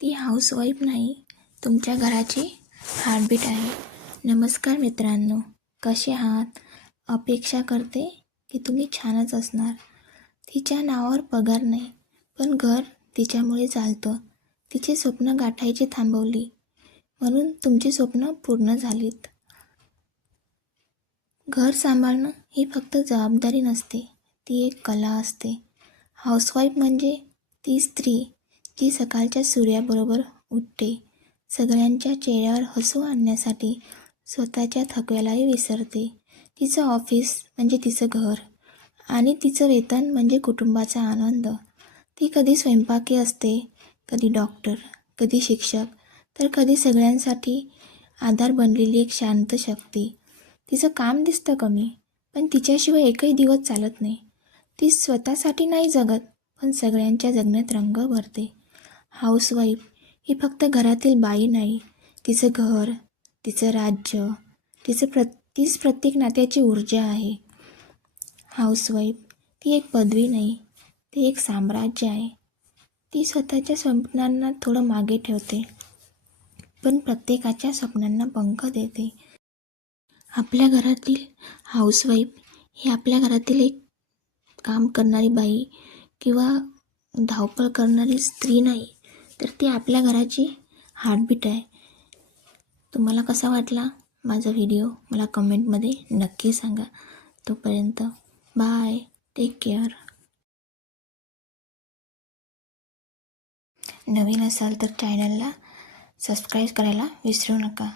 ती हाऊसवाईफ नाही तुमच्या घराची हार्टबीट आहे. नमस्कार मित्रांनो कसे आहात? अपेक्षा करते की तुम्ही छानच असणार. तिच्या नावावर पगार नाही पण घर तिच्यामुळे चालतं. तिचे स्वप्न गाठायची थांबवली म्हणून तुमची स्वप्न पूर्ण झालीत. घर सांभाळणं ही फक्त जबाबदारी नसते ती एक कला असते. हाऊसवाईफ म्हणजे ती स्त्री जी सकाळच्या सूर्याबरोबर उठते. सगळ्यांच्या चेहऱ्यावर हसू आणण्यासाठी स्वतःच्या थकव्यालाही विसरते. तिचं ऑफिस म्हणजे तिचं घर आणि तिचं वेतन म्हणजे कुटुंबाचा आनंद. ती कधी स्वयंपाकी असते कधी डॉक्टर कधी शिक्षक तर कधी सगळ्यांसाठी आधार बनलेली एक शांत शक्ती. तिचं काम दिसतं कमी पण तिच्याशिवाय एकही दिवस चालत नाही. ती स्वतःसाठी नाही जगत पण सगळ्यांच्या जगण्यात रंग भरते. हाऊसवाईफ ही फक्त घरातील बाई नाही तिचं घर तिचं राज्य तिचं प्र तीच प्रत्येक नात्याची ऊर्जा आहे. हाऊसवाईफ ती एक पदवी नाही ती एक साम्राज्य आहे. ती स्वतःच्या स्वप्नांना थोडं मागे ठेवते पण प्रत्येकाच्या स्वप्नांना पंख देते. आपल्या घरातील हाऊसवाईफ ही आपल्या घरातील एक काम करणारी बाई किंवा धावपळ करणारी स्त्री नाही. तर ती आपल्या घराची हार्टबीट आहे. तुम्हाला कसा वाटला माझा व्हिडिओ मला कमेंटमध्ये नक्की सांगा. तोपर्यंत बाय टेक केअर नवीन असाल तर चॅनलला सबस्क्राईब करायला विसरू नका.